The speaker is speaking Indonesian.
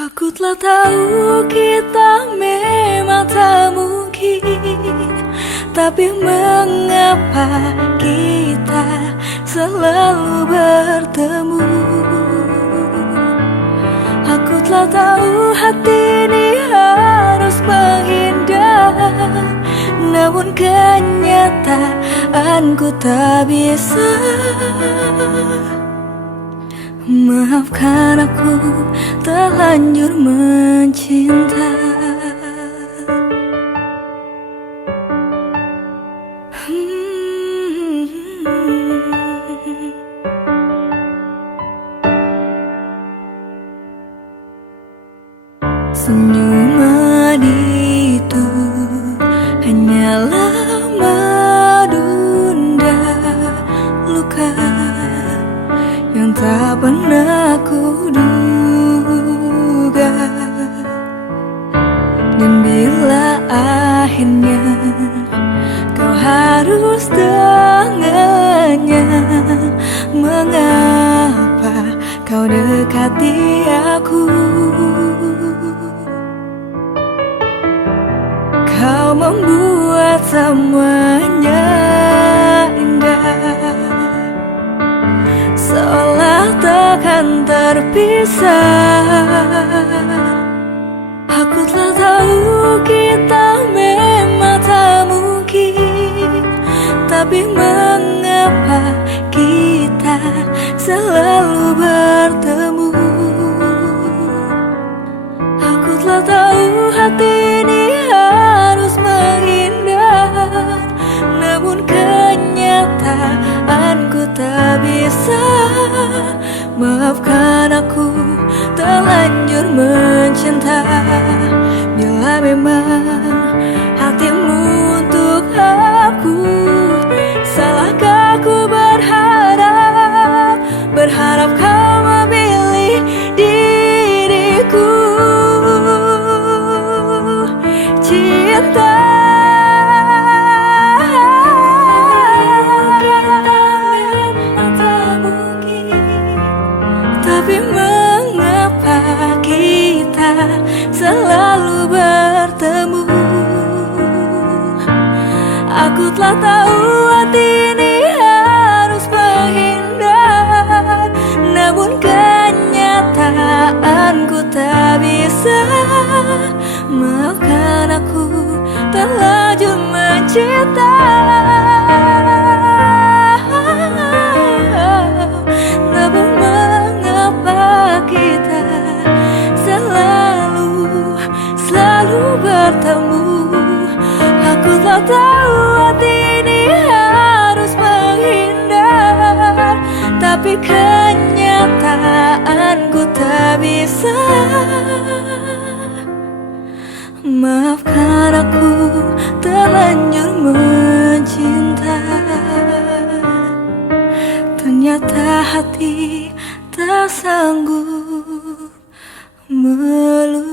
Aku telah tahu kita memang tak mungkin, tapi mengapa kita selalu bertemu? Aku telah tahu hati ini harus menghindar, namun kenyataanku tak bisa. Maafkan aku terlanjur mencinta. Senyuman itu hanyalah menunda luka yang tak pernah ku duga. Dan bila akhirnya kau harus dengannya, mengapa kau dekati aku? Kau membuat semuanya indah, seolah takkan terpisah. Aku telah tahu kita memang tak mungkin, tapi mengapa kita selalu bertemu? Aku telah tahu hati ini harus menghindar, namun kenyataanku tak bisa. Maafkan aku terlanjur mencinta. Bila memang hatimu untuk aku, salahkah aku berharap kau memilih diriku? Cinta tapi mengapa kita selalu bertemu? Aku telah tahu hati ini harus menghindar, namun kenyataanku tak bisa. Maafkan aku terlanjur mencinta. Bertemu, aku telah tahu hati ini harus menghindar, tapi kenyataanku tak bisa. Maafkan aku terlanjur mencinta. Ternyata hati tak sanggup melulu.